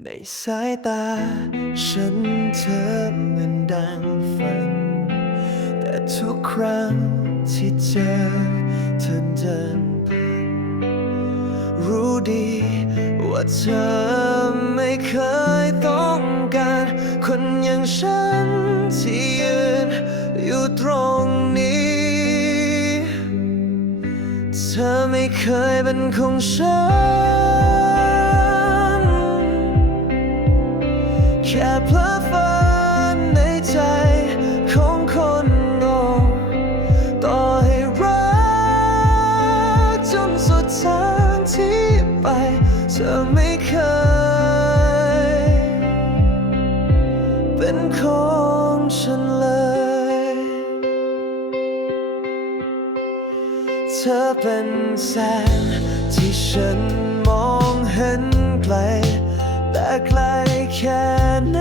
ในสายตา ฉันเธอเหมือนดังฝัน แต่ทุกครั้งที่เจอเธอเดินผ่านรู้ดีว่าเธอไม่เคยต้องการ คนอย่างฉันที่ยืนอยู่ตรงนี้ เธอไม่เคยเป็นของฉัน สุดทางที่ไป เธอไม่เคย เป็นของฉันเลย เธอเป็นแสงที่ฉันมองเห็นไกล แต่ไกลแค่ไหน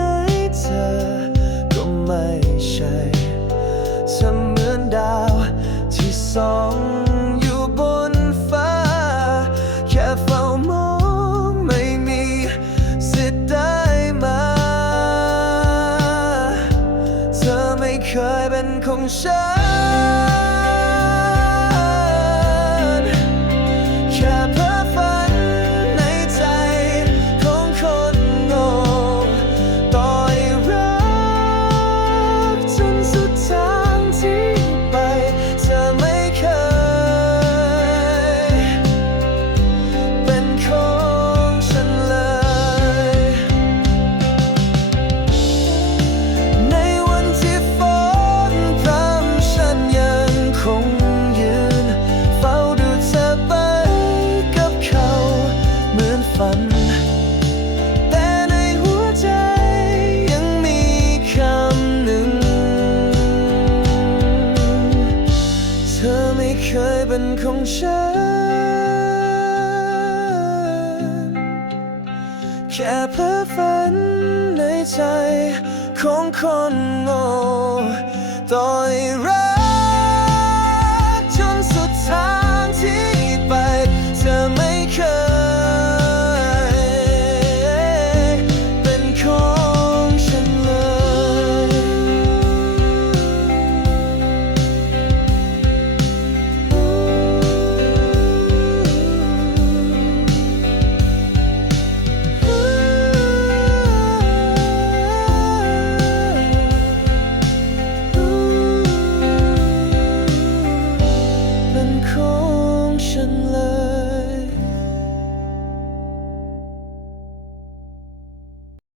เธอก็ไม่ใช่เธอเหมือนดาวที่สอง เคยเป็นของฉัน ของฉัน แค่เพ้อฝันในใจของคนโง่ต่อให้รักจนสุดท้าย